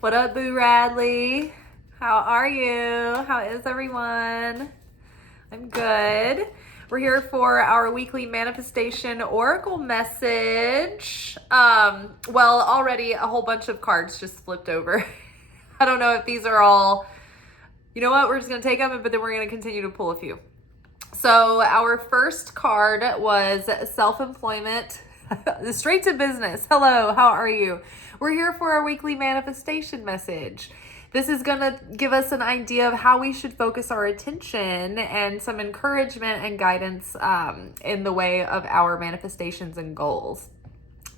What up, Boo Radley? How are you? How is everyone? I'm good. We're here for our weekly manifestation oracle message. Well, already a whole bunch of cards just flipped over. I don't know if these are all, you know what, we're just going to take them, but then we're going to continue to pull a few. So our first card was self-employment, straight to business. Hello, how are you? We're here for our weekly manifestation message. This is going to give us an idea of how we should focus our attention and some encouragement and guidance in the way of our manifestations and goals.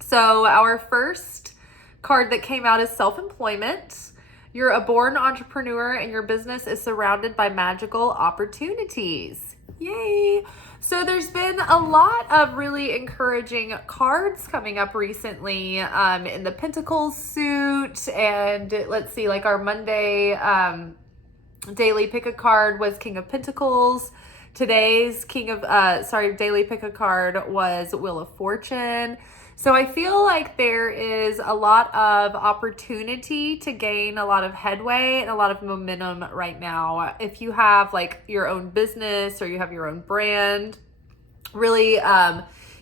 So our first card that came out is self-employment. You're a born entrepreneur and your business is surrounded by magical opportunities. Yay! So there's been a lot of really encouraging cards coming up recently in the Pentacles suit, and let's see, like our Monday daily pick a card was King of Pentacles. Today's daily pick a card was Wheel of Fortune. So I feel like there is a lot of opportunity to gain a lot of headway and a lot of momentum right now. If you have like your own business or you have your own brand, really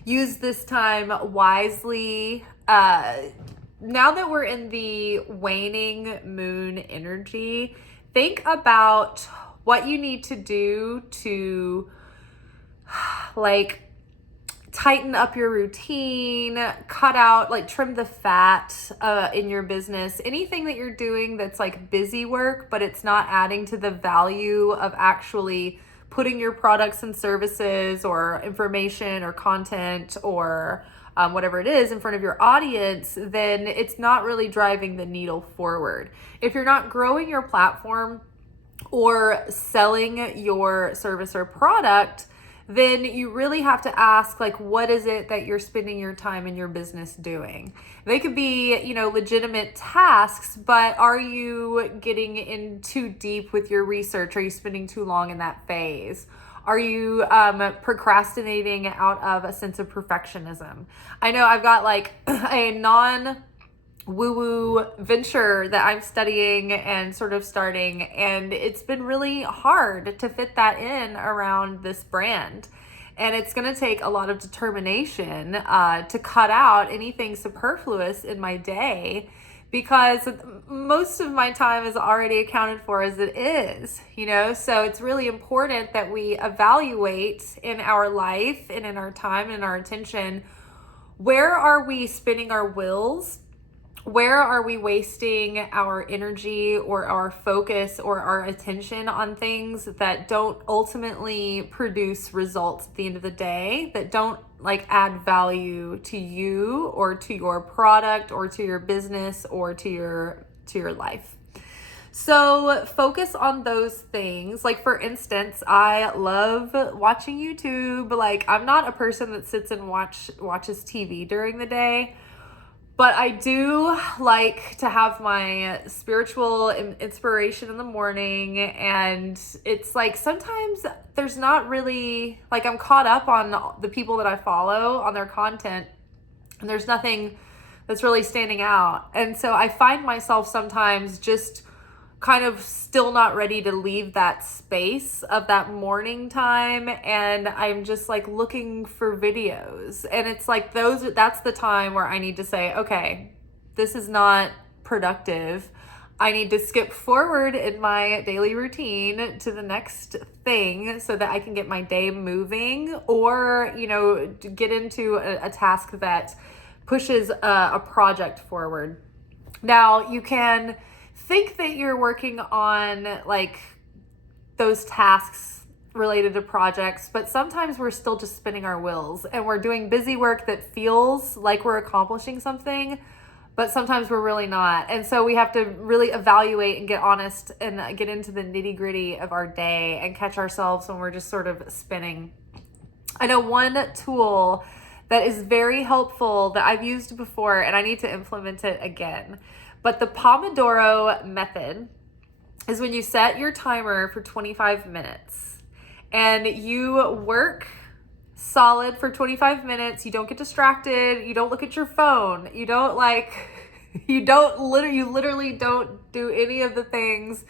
use this time wisely. Now that we're in the waning moon energy, think about what you need to do to tighten up your routine, cut out, trim the fat in your business. Anything that you're doing that's like busy work, but it's not adding to the value of actually putting your products and services or information or content or whatever it is in front of your audience, then it's not really driving the needle forward. If you're not growing your platform or selling your service or product, then you really have to ask, what is it that you're spending your time in your business doing? They could be, legitimate tasks, but are you getting in too deep with your research? Are you spending too long in that phase? Are you procrastinating out of a sense of perfectionism? I know I've got a woo-woo venture that I'm studying and sort of starting, and it's been really hard to fit that in around this brand. And it's going to take a lot of determination to cut out anything superfluous in my day, because most of my time is already accounted for as it is, so it's really important that we evaluate in our life and in our time and our attention, where are we spinning our wheels? Where are we wasting our energy or our focus or our attention on things that don't ultimately produce results at the end of the day, that don't add value to you or to your product or to your business or to your life? So focus on those things. For instance, I love watching YouTube. I'm not a person that sits and watches TV during the day. But I do like to have my spiritual inspiration in the morning, and it's sometimes there's not really, I'm caught up on the people that I follow, on their content, and there's nothing that's really standing out. And so I find myself sometimes just kind of still not ready to leave that space of that morning time, and I'm just looking for videos, and it's that's the time where I need to say, okay, this is not productive. I need to skip forward in my daily routine to the next thing so that I can get my day moving, or get into a task that pushes a project forward. Now you can think that you're working on those tasks related to projects, but sometimes we're still just spinning our wheels and we're doing busy work that feels like we're accomplishing something, but sometimes we're really not. And so we have to really evaluate and get honest and get into the nitty-gritty of our day and catch ourselves when we're just sort of spinning. I know one tool that is very helpful that I've used before, and I need to implement it again. But the Pomodoro method is when you set your timer for 25 minutes and you work solid for 25 minutes. You don't get distracted. You don't look at your phone. You don't You literally don't do any of the things,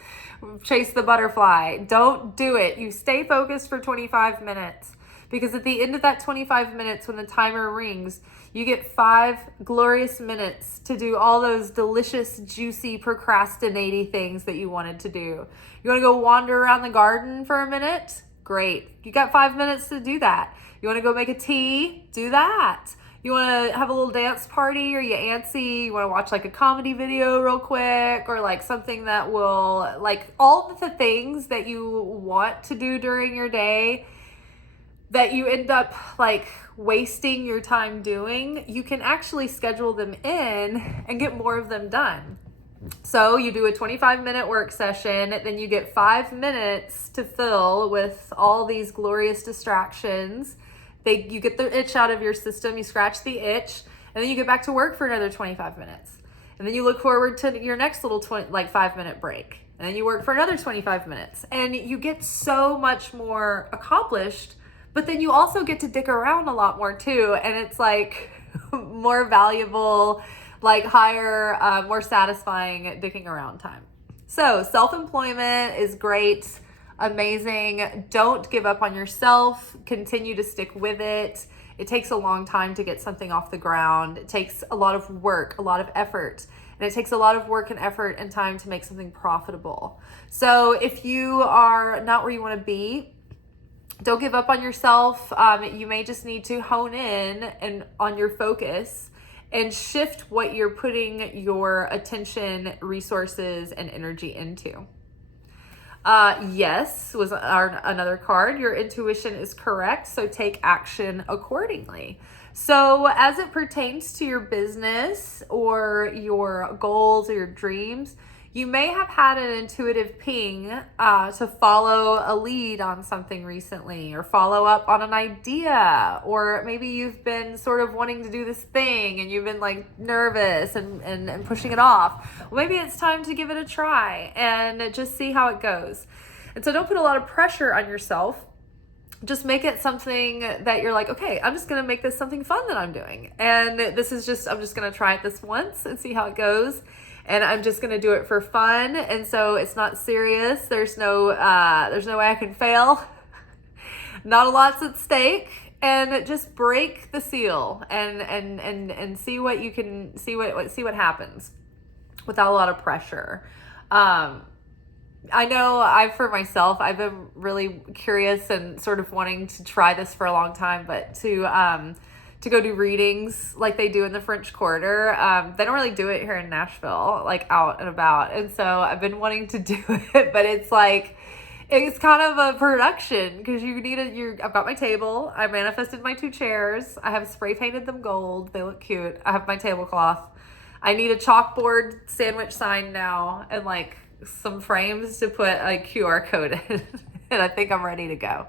chase the butterfly. Don't do it. You stay focused for 25 minutes, because at the end of that 25 minutes, when the timer rings, you get 5 glorious minutes to do all those delicious, juicy, procrastinating things that you wanted to do. You want to go wander around the garden for a minute? Great. You got 5 minutes to do that. You want to go make a tea? Do that. You want to have a little dance party, or you antsy, you want to watch like a comedy video real quick, or like something that will, like, all of the things that you want to do during your day that you end up like wasting your time doing, you can actually schedule them in and get more of them done. So you do a 25-minute work session, then you get 5 minutes to fill with all these glorious distractions. You get the itch out of your system, you scratch the itch, and then you get back to work for another 25 minutes. And then you look forward to your next little 5-minute break. And then you work for another 25 minutes. And you get so much more accomplished, but then you also get to dick around a lot more too. And it's like more valuable, like higher, more satisfying dicking around time. So self-employment is great. Amazing. Don't give up on yourself. Continue to stick with it. It takes a long time to get something off the ground. It takes a lot of work, a lot of effort, and it takes a lot of work and effort and time to make something profitable. So if you are not where you want to be, don't give up on yourself. You may just need to hone in and on your focus and shift what you're putting your attention, resources, and energy into. Yes was another card. Your intuition is correct, so take action accordingly. So as it pertains to your business or your goals or your dreams, you may have had an intuitive ping to follow a lead on something recently, or follow up on an idea, or maybe you've been sort of wanting to do this thing and you've been like nervous and pushing it off. Well, maybe it's time to give it a try and just see how it goes. And so don't put a lot of pressure on yourself. Just make it something that you're like, okay, I'm just going to make this something fun that I'm doing. And I'm just going to try it this once and see how it goes. And I'm just going to do it for fun. And so it's not serious. There's no way I can fail. Not a lot's at stake. And just break the seal and see what you can see what happens without a lot of pressure. I know for myself, I've been really curious and sort of wanting to try this for a long time, but to go do readings like they do in the French Quarter. They don't really do it here in Nashville, like out and about. And so I've been wanting to do it, but it's like, it's kind of a production because I've got my table. I manifested my 2 chairs. I have spray painted them gold. They look cute. I have my tablecloth. I need a chalkboard sandwich sign now and like some frames to put a QR code in. And I think I'm ready to go.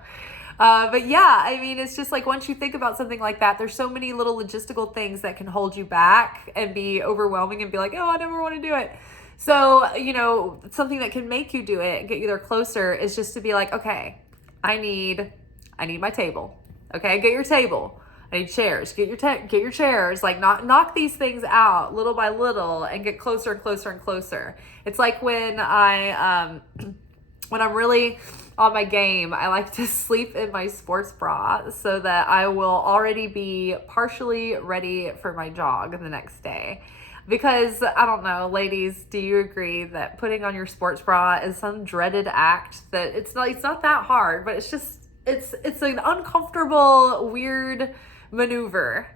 But yeah, I mean, it's just like once you think about something like that, there's so many little logistical things that can hold you back and be overwhelming and be like, oh, I never want to do it. So, something that can make you do it and get you there closer is just to be like, okay, I need my table. Okay, get your table. I need chairs. Get your chairs. Like knock these things out little by little and get closer and closer and closer. It's like when I'm really on my game, I like to sleep in my sports bra so that I will already be partially ready for my jog the next day. Because I don't know, ladies, do you agree that putting on your sports bra is some dreaded act that it's not that hard, but it's an uncomfortable, weird maneuver.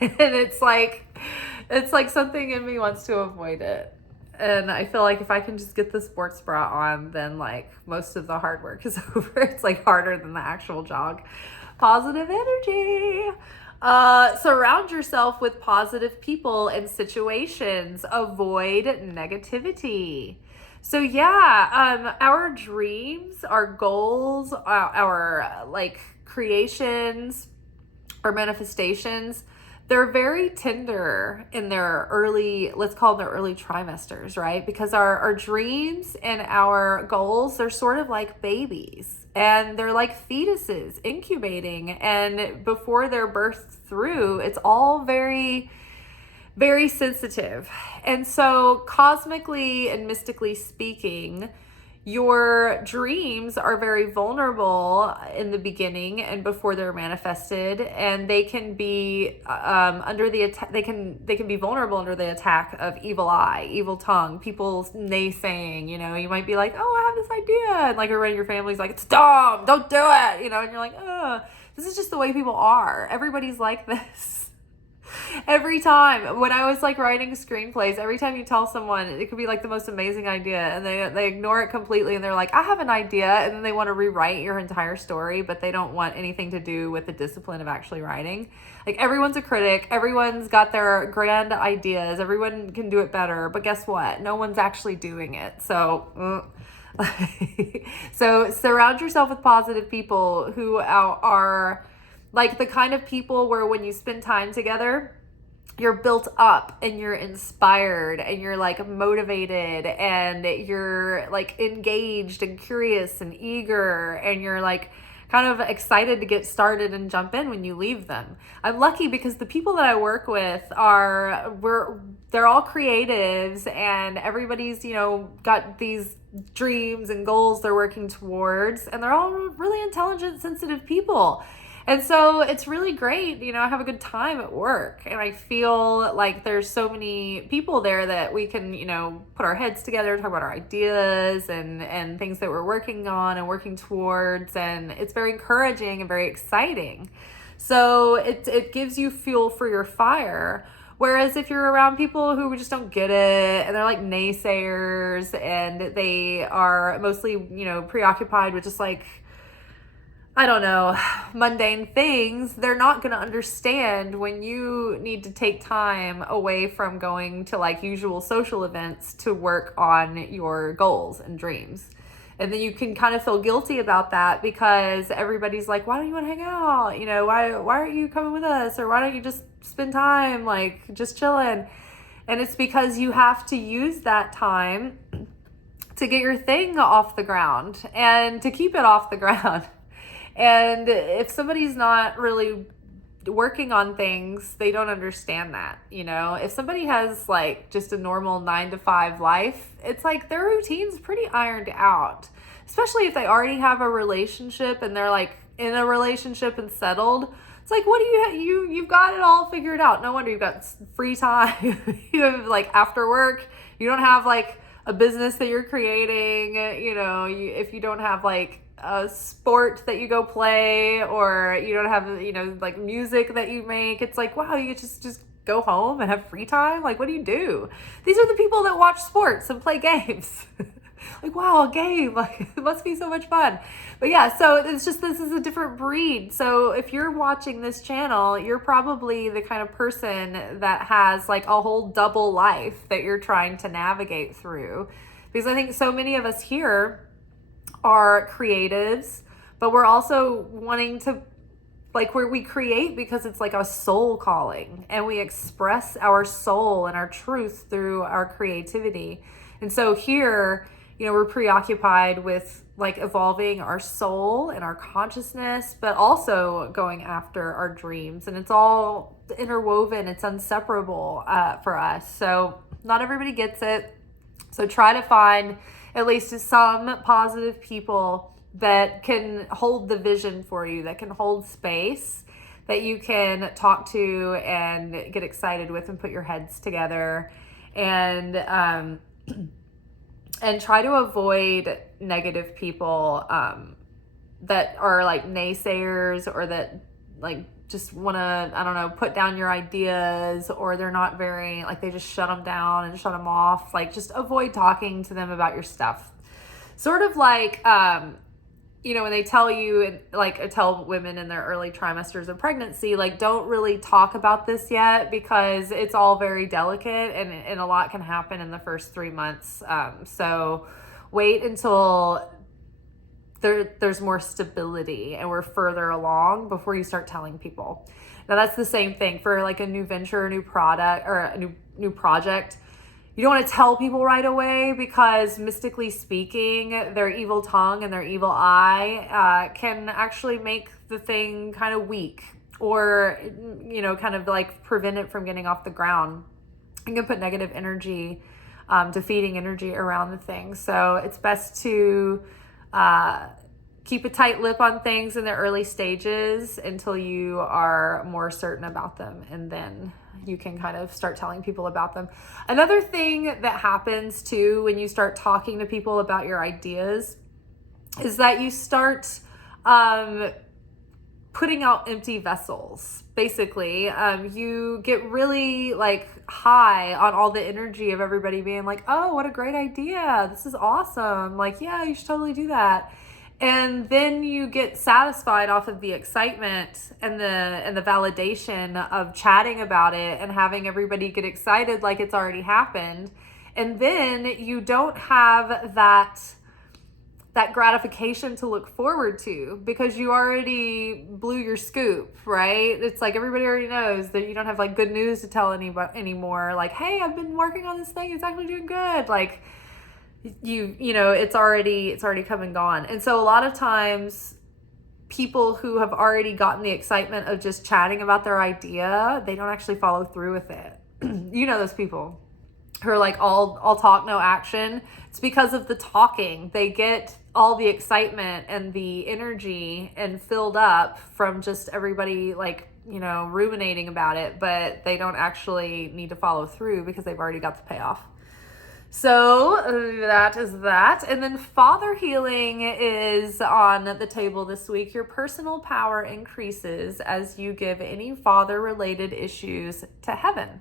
And it's like something in me wants to avoid it. And I feel like if I can just get the sports bra on, then like most of the hard work is over. It's like harder than the actual jog. Positive energy. Surround yourself with positive people and situations. Avoid negativity. So yeah, our dreams, our goals, our like creations, our manifestations, they're very tender in their let's call them their early trimesters, right? Because our dreams and our goals, they're sort of like babies and they're like fetuses incubating, and before they're birthed through, it's all very, very sensitive. And so cosmically and mystically speaking, your dreams are very vulnerable in the beginning and before they're manifested, and they can be under the attack. They can be vulnerable under the attack of evil eye, evil tongue, people naysaying. You might be like, "Oh, I have this idea," and like everybody in your family's like, "It's dumb, don't do it," and you're like, "Oh, this is just the way people are. Everybody's like this." Every time when I was like writing screenplays, every time you tell someone it could be like the most amazing idea and they ignore it completely and they're like, I have an idea, and then they want to rewrite your entire story, but they don't want anything to do with the discipline of actually writing. Like, everyone's a critic, everyone's got their grand ideas, everyone can do it better, but guess what? No one's actually doing it. So so surround yourself with positive people who are like the kind of people where when you spend time together, you're built up and you're inspired and you're like motivated and you're like engaged and curious and eager and you're like kind of excited to get started and jump in when you leave them. I'm lucky because the people that I work with they're all creatives, and everybody's, got these dreams and goals they're working towards, and they're all really intelligent, sensitive people. And so it's really great. I have a good time at work, and I feel like there's so many people there that we can, put our heads together, talk about our ideas and things that we're working on and working towards. And it's very encouraging and very exciting. So it gives you fuel for your fire. Whereas if you're around people who just don't get it and they're like naysayers and they are mostly, preoccupied with just like, I don't know, mundane things, they're not going to understand when you need to take time away from going to like usual social events to work on your goals and dreams. And then you can kind of feel guilty about that because everybody's like, why don't you want to hang out? Why aren't you coming with us? Or why don't you just spend time like just chilling? And it's because you have to use that time to get your thing off the ground and to keep it off the ground. And if somebody's not really working on things, they don't understand that. If somebody has like just a normal 9-to-5 life, it's like their routine's pretty ironed out, especially if they already have a relationship and they're like in a relationship and settled. It's like, what do you've got it all figured out. No wonder you've got free time. You have like after work, you don't have like a business that you're creating, if you don't have like a sport that you go play, or you don't have, like music that you make. It's like, wow, you just go home and have free time. Like, what do you do? These are the people that watch sports and play games. Like, wow, a game, like it must be so much fun. But yeah, so it's just, this is a different breed. So if you're watching this channel, you're probably the kind of person that has like a whole double life that you're trying to navigate through. Because I think so many of us here are creatives, but we're also wanting to, like, where we create because it's like a soul calling, and we express our soul and our truth through our creativity. And so here, we're preoccupied with like evolving our soul and our consciousness, but also going after our dreams, and it's all interwoven, it's inseparable for us. So not everybody gets it. So try to find at least some positive people that can hold the vision for you, that can hold space, that you can talk to and get excited with and put your heads together, and try to avoid negative people that are like naysayers, or that like just want to, I don't know, put down your ideas, or they're not very, like, they just shut them down and shut them off. Like, just avoid talking to them about your stuff. Sort of like, when they tell you, like, tell women in their early trimesters of pregnancy, like, don't really talk about this yet because it's all very delicate, and a lot can happen in the first 3 months. So wait until there's more stability and we're further along before you start telling people. Now that's the same thing for like a new venture, a new product, or a new project. You don't want to tell people right away because, mystically speaking, their evil tongue and their evil eye can actually make the thing kind of weak, or kind of like prevent it from getting off the ground. You can put negative energy, defeating energy around the thing. So it's best to keep a tight lip on things in the early stages until you are more certain about them, and then you can kind of start telling people about them. Another thing that happens too when you start talking to people about your ideas is that you start putting out empty vessels. Basically, you get really like high on all the energy of everybody being like, oh, what a great idea. This is awesome. Like, yeah, you should totally do that. And then you get satisfied off of the excitement and the validation of chatting about it and having everybody get excited like it's already happened. And then you don't have that gratification to look forward to because you already blew your scoop, right? It's like everybody already knows that you don't have like good news to tell anybody anymore. Like, hey, I've been working on this thing. It's actually doing good. Like, you know, it's already come and gone. And so a lot of times people who have already gotten the excitement of just chatting about their idea, they don't actually follow through with it. You know, those people who are like all talk, no action. It's because of the talking. They get all the excitement and the energy and filled up from just everybody like, you know, ruminating about it, but they don't actually need to follow through because they've already got the payoff. So that is that. And then father healing is on the table this week. Your personal power increases as you give any father related issues to heaven.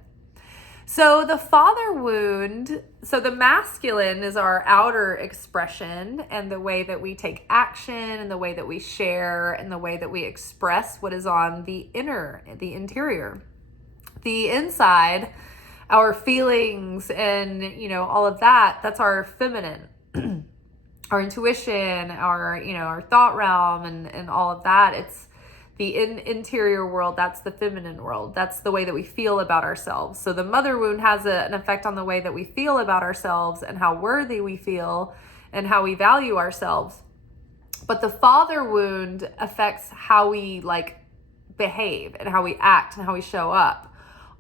So the father wound, so the masculine is our outer expression and the way that we take action and the way that we share and the way that we express what is on the interior. The inside, our feelings and, you know, all of that, that's our feminine, our intuition, our thought realm and all of that. It's the interior world. That's the feminine world. That's the way that we feel about ourselves. So the mother wound has an effect on the way that we feel about ourselves and how worthy we feel and how we value ourselves. But the father wound affects how we like behave and how we act and how we show up.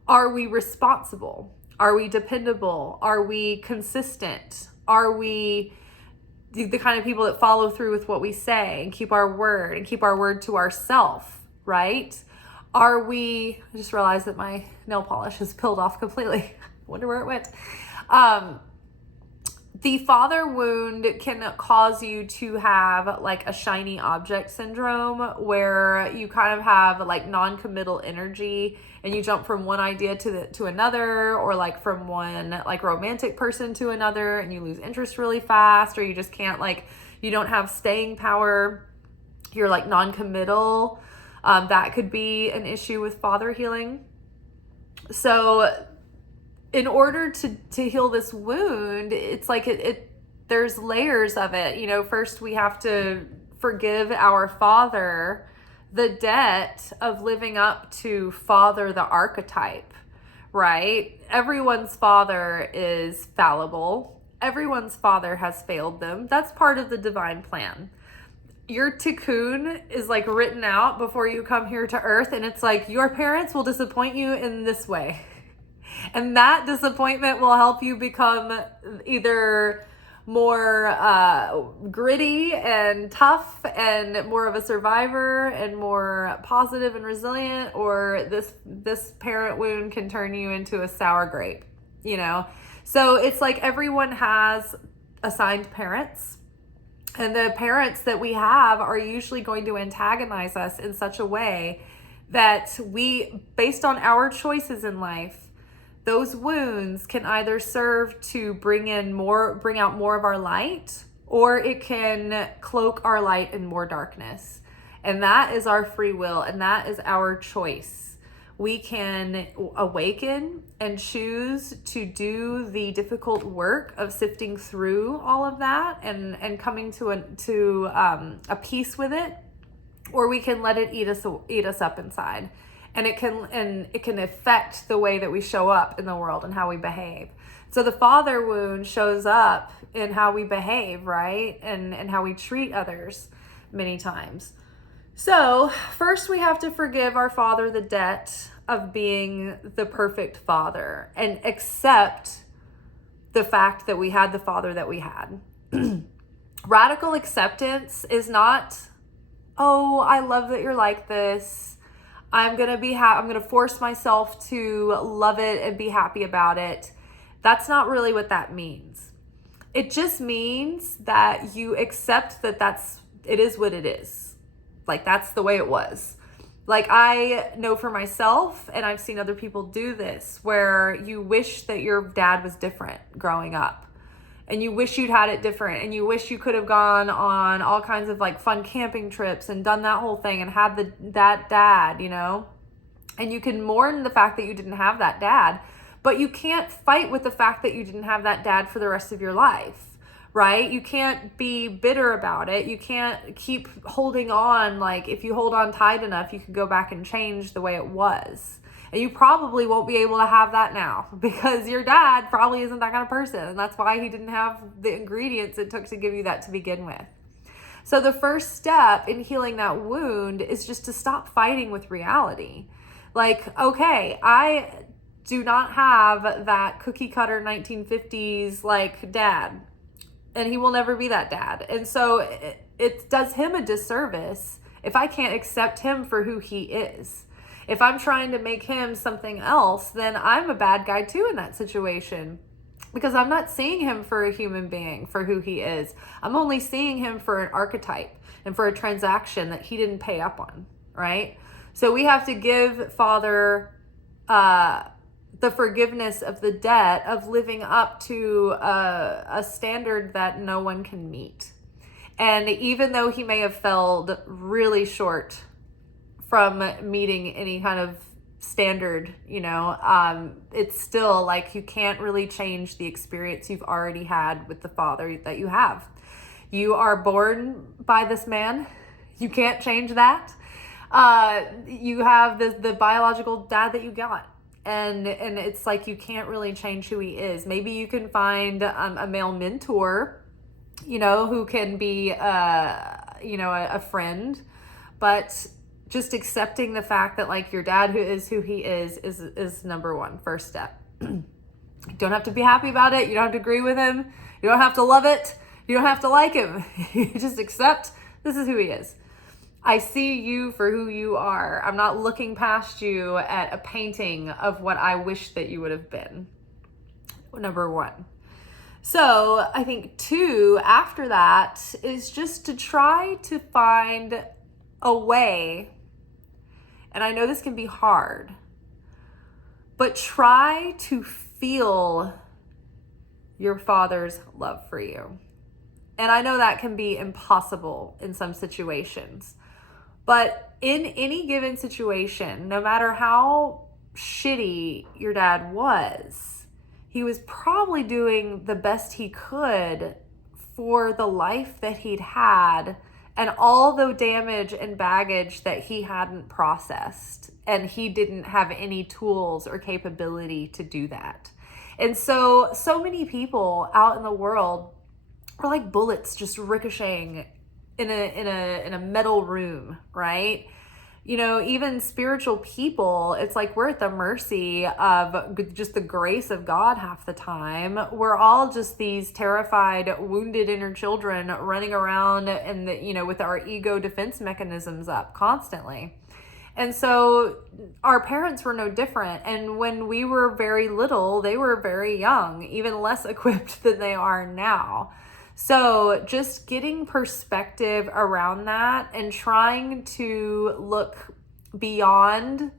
Are we responsible? Are we dependable? Are we consistent? Are we the kind of people that follow through with what we say and keep our word to ourselves, right? Are we, I just realized that my nail polish has peeled off completely. Wonder where it went. The father wound can cause you to have like a shiny object syndrome where you kind of have like non-committal energy and you jump from one idea to another, or like from one like romantic person to another, and you lose interest really fast, or you just can't you don't have staying power. You're like non-committal. That could be an issue with father healing. So in order to heal this wound, it's like there's layers of it. You know, first we have to forgive our father the debt of living up to father the archetype, right? Everyone's father is fallible. Everyone's father has failed them. That's part of the divine plan. Your tikkun is like written out before you come here to earth, and it's like your parents will disappoint you in this way. And that disappointment will help you become either more gritty and tough and more of a survivor and more positive and resilient, or this parent wound can turn you into a sour grape, you know? So it's like everyone has assigned parents, and the parents that we have are usually going to antagonize us in such a way that we, based on our choices in life, those wounds can either serve to bring out more of our light, or it can cloak our light in more darkness. And that is our free will, and that is our choice. We can awaken and choose to do the difficult work of sifting through all of that and coming to a peace with it, or we can let it eat us up inside. And it can affect the way that we show up in the world and how we behave. So the father wound shows up in how we behave, right? And how we treat others many times. So first we have to forgive our father the debt of being the perfect father and accept the fact that we had the father that we had. Radical acceptance is not, oh, I love that you're like this. I'm going to I'm going to force myself to love it and be happy about it. That's not really what that means. It just means that you accept that it is what it is. Like, that's the way it was. Like, I know for myself, and I've seen other people do this, where you wish that your dad was different growing up. And you wish you'd had it different. And you wish you could have gone on all kinds of like fun camping trips and done that whole thing and had that dad, you know? And you can mourn the fact that you didn't have that dad, but you can't fight with the fact that you didn't have that dad for the rest of your life, right? You can't be bitter about it. You can't keep holding on. Like, if you hold on tight enough, you could go back and change the way it was. And you probably won't be able to have that now because your dad probably isn't that kind of person. And that's why he didn't have the ingredients it took to give you that to begin with. So the first step in healing that wound is just to stop fighting with reality. Like, okay, I do not have that cookie cutter 1950s like dad, and he will never be that dad. And so it does him a disservice if I can't accept him for who he is. If I'm trying to make him something else, then I'm a bad guy too in that situation, because I'm not seeing him for a human being, for who he is. I'm only seeing him for an archetype and for a transaction that he didn't pay up on, right? So we have to give Father the forgiveness of the debt of living up to a standard that no one can meet. And even though he may have fell really short from meeting any kind of standard, you know, it's still like you can't really change the experience you've already had with the father that you have. You are born by this man. You can't change that. You have the biological dad that you got. And it's like you can't really change who he is. Maybe you can find a male mentor, you know, who can be, you know, a friend, but just accepting the fact that like your dad who he is number one, first step. You don't have to be happy about it. You don't have to agree with him. You don't have to love it. You don't have to like him. You just accept this is who he is. I see you for who you are. I'm not looking past you at a painting of what I wish that you would have been. Number one. So I think 2, after that, is just to try to find a way, and I know this can be hard, but try to feel your father's love for you. And I know that can be impossible in some situations, but in any given situation, no matter how shitty your dad was, he was probably doing the best he could for the life that he'd had and all the damage and baggage that he hadn't processed. And he didn't have any tools or capability to do that. And so many people out in the world are like bullets just ricocheting in a metal room, right? You know, even spiritual people, it's like we're at the mercy of just the grace of God half the time. We're all just these terrified, wounded inner children running around and, you know, with our ego defense mechanisms up constantly. And so our parents were no different. And when we were very little, they were very young, even less equipped than they are now. So just getting perspective around that and trying to look beyond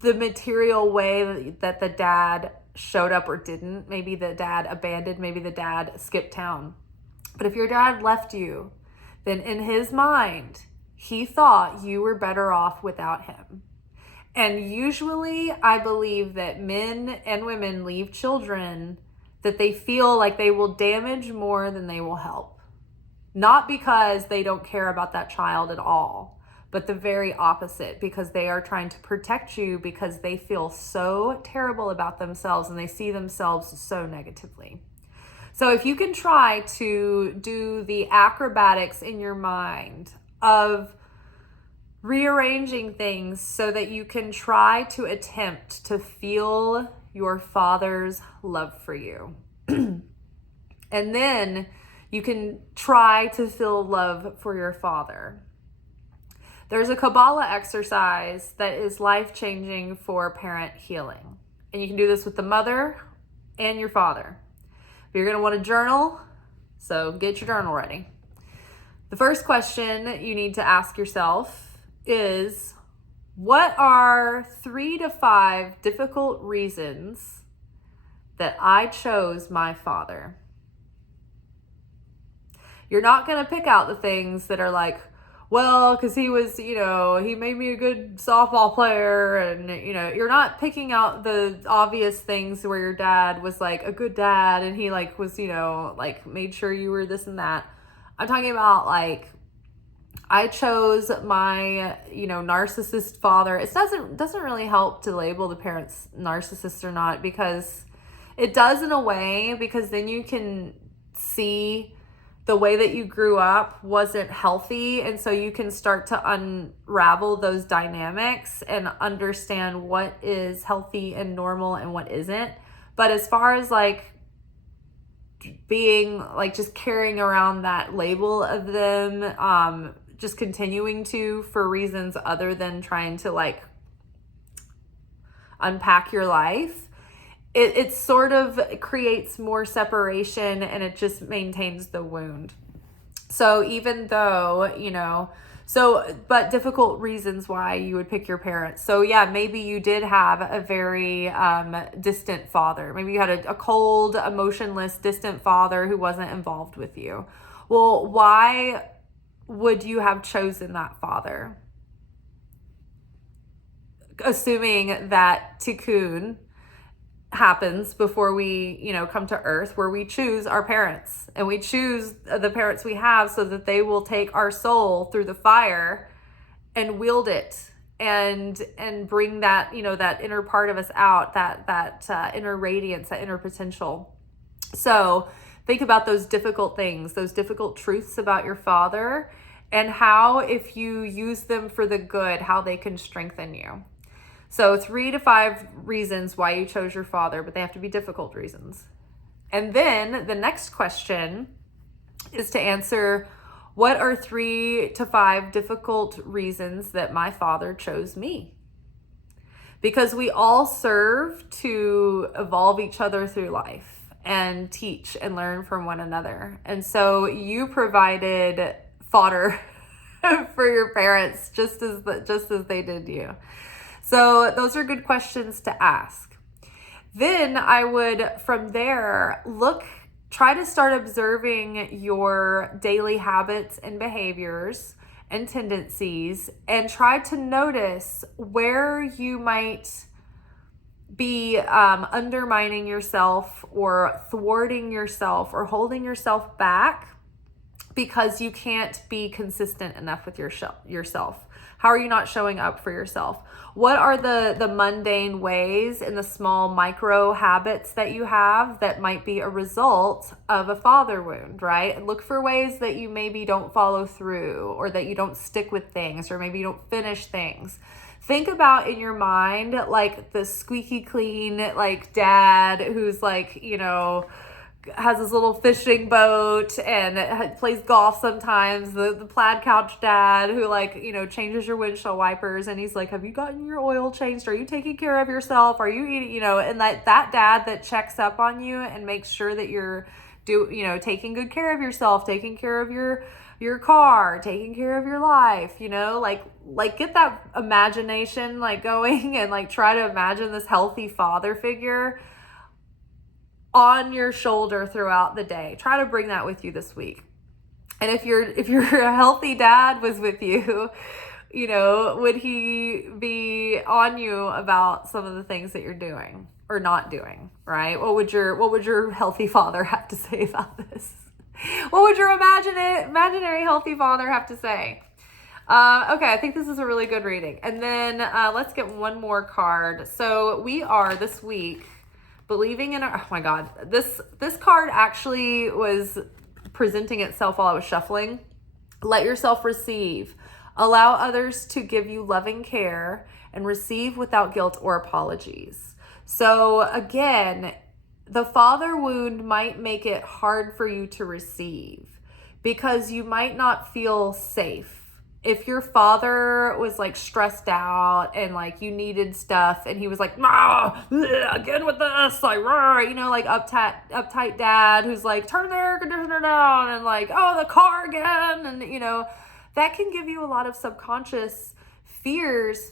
the material way that the dad showed up or didn't. Maybe the dad abandoned, maybe the dad skipped town. But if your dad left you, then in his mind, he thought you were better off without him. And usually I believe that men and women leave children that they feel like they will damage more than they will help. Not because they don't care about that child at all, but the very opposite, because they are trying to protect you because they feel so terrible about themselves and they see themselves so negatively. So if you can try to do the acrobatics in your mind of rearranging things so that you can try to attempt to feel your Father's love for you. And then you can try to feel love for your Father. There's a Kabbalah exercise that is life-changing for parent healing. And you can do this with the mother and your father. But you're going to want to journal, so get your journal ready. The first question you need to ask yourself is, what are 3 to 5 difficult reasons that I chose my father? You're not going to pick out the things that are like, well, because he was, he made me a good softball player. And, you're not picking out the obvious things where your dad was like a good dad and he like was, like made sure you were this and that. I'm talking about like, I chose my, narcissist father. It doesn't really help to label the parents narcissists or not, because it does in a way, because then you can see the way that you grew up wasn't healthy. And so you can start to unravel those dynamics and understand what is healthy and normal and what isn't. But as far as like being like just carrying around that label of them, just continuing to for reasons other than trying to like unpack your life, it sort of creates more separation and it just maintains the wound. So even though, but difficult reasons why you would pick your parents. So yeah, maybe you did have a very distant father. Maybe you had a cold, emotionless, distant father who wasn't involved with you. Well, why would you have chosen that father? Assuming that tikkun happens before we, come to earth, where we choose our parents and we choose the parents we have so that they will take our soul through the fire and wield it and bring that, that inner part of us out, that inner radiance, that inner potential. So think about those difficult things, those difficult truths about your father, and how, if you use them for the good, how they can strengthen you. So 3 to 5 reasons why you chose your father, but they have to be difficult reasons. And then the next question is to answer, what are 3 to 5 difficult reasons that my father chose me? Because we all serve to evolve each other through life and teach and learn from one another. And so you provided fodder for your parents just as they did you. So those are good questions to ask. Then I would, from there, try to start observing your daily habits and behaviors and tendencies, and try to notice where you might be undermining yourself or thwarting yourself or holding yourself back because you can't be consistent enough with yourself. How are you not showing up for yourself? What are the mundane ways and the small micro habits that you have that might be a result of a father wound, right? Look for ways that you maybe don't follow through, or that you don't stick with things, or maybe you don't finish things. Think about in your mind, like the squeaky clean, like dad who's like, has his little fishing boat and plays golf sometimes, the plaid couch dad who changes your windshield wipers, and he's like, have you gotten your oil changed? Are you taking care of yourself? Are you eating, and that dad that checks up on you and makes sure that you're taking good care of yourself, taking care of your car, taking care of your life, get that imagination going and try to imagine this healthy father figure on your shoulder throughout the day. Try to bring that with you this week. And if your healthy dad was with you, would he be on you about some of the things that you're doing or not doing, right? What would your healthy father have to say about this? What would your imaginary healthy father have to say? Okay, I think this is a really good reading. And then let's get one more card. So we are this week believing in oh my God, this card actually was presenting itself while I was shuffling. Let yourself receive. Allow others to give you loving care and receive without guilt or apologies. So again, the father wound might make it hard for you to receive because you might not feel safe. If your father was like stressed out and like you needed stuff and he was like, again with this, like, you know, like uptight dad who's like, turn the air conditioner down and like, oh, the car again. And, you know, that can give you a lot of subconscious fears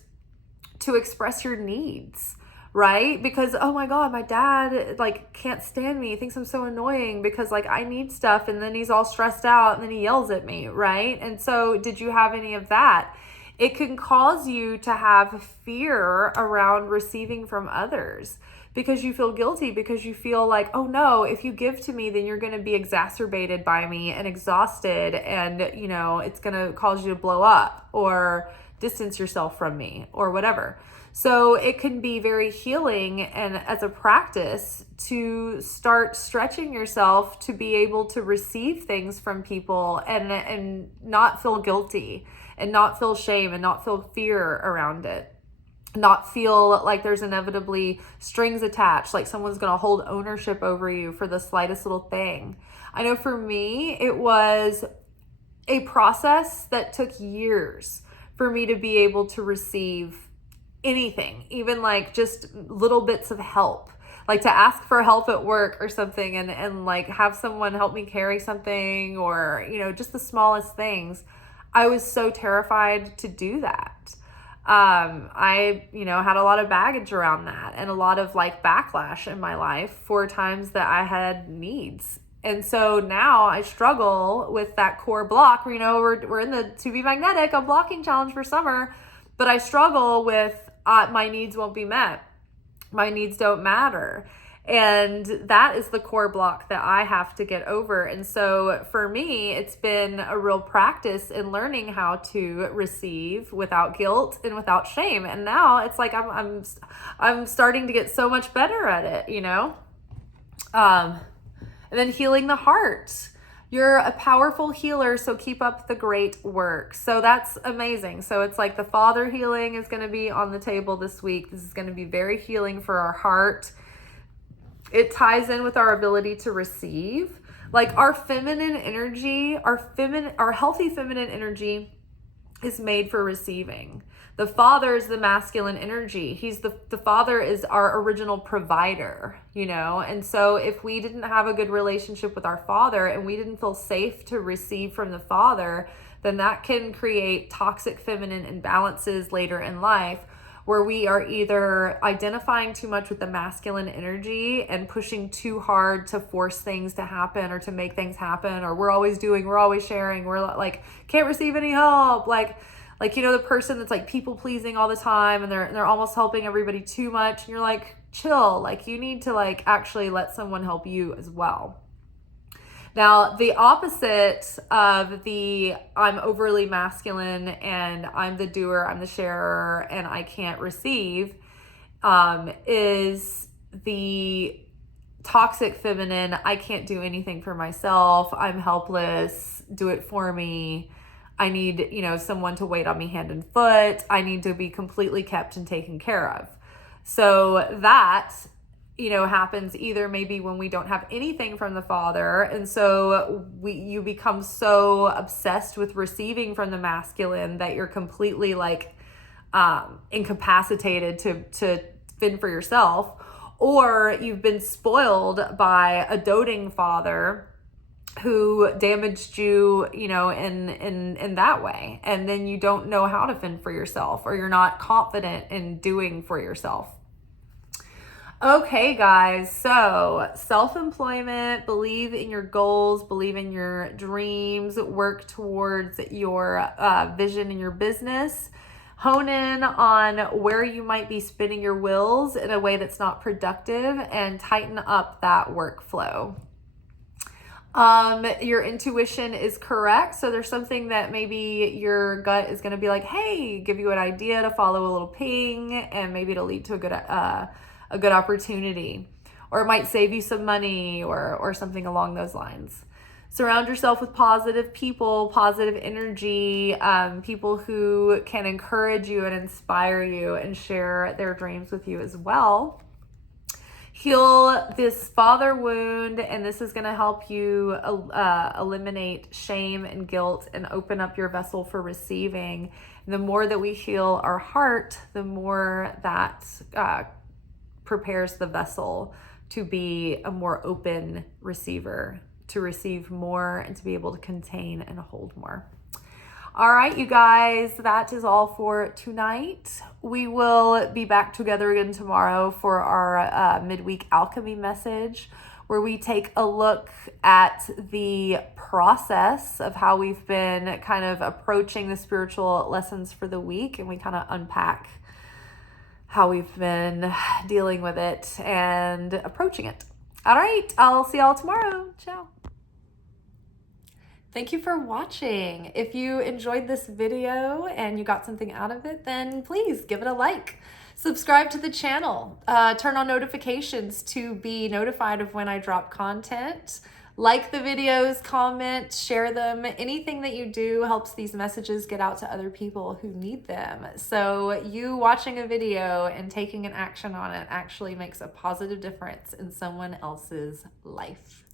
to express your needs, right? Because, oh my God, my dad like can't stand me. He thinks I'm so annoying because like I need stuff and then he's all stressed out and then he yells at me, right? And so did you have any of that? It can cause you to have fear around receiving from others because you feel guilty, because you feel like, oh no, if you give to me, then you're going to be exacerbated by me and exhausted and, you know, it's going to cause you to blow up or distance yourself from me or whatever. So it can be very healing and as a practice to start stretching yourself to be able to receive things from people and not feel guilty and not feel shame and not feel fear around it. Not feel like there's inevitably strings attached, like someone's going to hold ownership over you for the slightest little thing. I know for me, it was a process that took years for me to be able to receive anything, even like just little bits of help, like to ask for help at work or something and like have someone help me carry something or, you know, just the smallest things. I was so terrified to do that. I, you know, had a lot of baggage around that and a lot of like backlash in my life for times that I had needs. And so now I struggle with that core block. You know, we're in the To Be Magnetic, a blocking challenge for summer, but I struggle with my needs won't be met. My needs don't matter. And that is the core block that I have to get over. And so for me, it's been a real practice in learning how to receive without guilt and without shame. And now it's like I'm starting to get so much better at it, you know? And then healing the heart. You're a powerful healer, so keep up the great work. So that's amazing. So it's like the father healing is going to be on the table this week. This is going to be very healing for our heart. It ties in with our ability to receive. Like our feminine energy, our healthy feminine energy is made for receiving. The father is the masculine energy. The father is our original provider, you know? And so if we didn't have a good relationship with our father and we didn't feel safe to receive from the father, then that can create toxic feminine imbalances later in life where we are either identifying too much with the masculine energy and pushing too hard to force things to happen or to make things happen, or we're always doing, we're always sharing, we're like, can't receive any help. Like, you know, the person that's like people pleasing all the time and they're almost helping everybody too much. And you're like, chill, like you need to like actually let someone help you as well. Now, the opposite of the I'm overly masculine and I'm the doer, I'm the sharer, and I can't receive is the toxic feminine. I can't do anything for myself. I'm helpless. Do it for me. I need, you know, someone to wait on me hand and foot. I need to be completely kept and taken care of. So that, you know, happens either maybe when we don't have anything from the father. And so you become so obsessed with receiving from the masculine that you're completely like incapacitated to fend for yourself. Or you've been spoiled by a doting father who damaged you, you know, in that way. And then you don't know how to fend for yourself, or you're not confident in doing for yourself. Okay, guys, so self-employment, believe in your goals, believe in your dreams, work towards your vision in your business, hone in on where you might be spinning your wheels in a way that's not productive, and tighten up that workflow. Your intuition is correct. So there's something that maybe your gut is going to be like, hey, give you an idea to follow a little ping, and maybe it'll lead to a good opportunity, or it might save you some money or something along those lines. Surround yourself with positive people, positive energy, people who can encourage you and inspire you and share their dreams with you as well. Heal this father wound, and this is going to help you eliminate shame and guilt and open up your vessel for receiving. And the more that we heal our heart, the more that prepares the vessel to be a more open receiver, to receive more and to be able to contain and hold more. All right, you guys, that is all for tonight. We will be back together again tomorrow for our midweek alchemy message, where we take a look at the process of how we've been kind of approaching the spiritual lessons for the week, and we kind of unpack how we've been dealing with it and approaching it. All right, I'll see y'all tomorrow. Ciao. Thank you for watching. If you enjoyed this video and you got something out of it, then please give it a like. Subscribe to the channel. Turn on notifications to be notified of when I drop content. Like the videos, comment, share them. Anything that you do helps these messages get out to other people who need them. So you watching a video and taking an action on it actually makes a positive difference in someone else's life.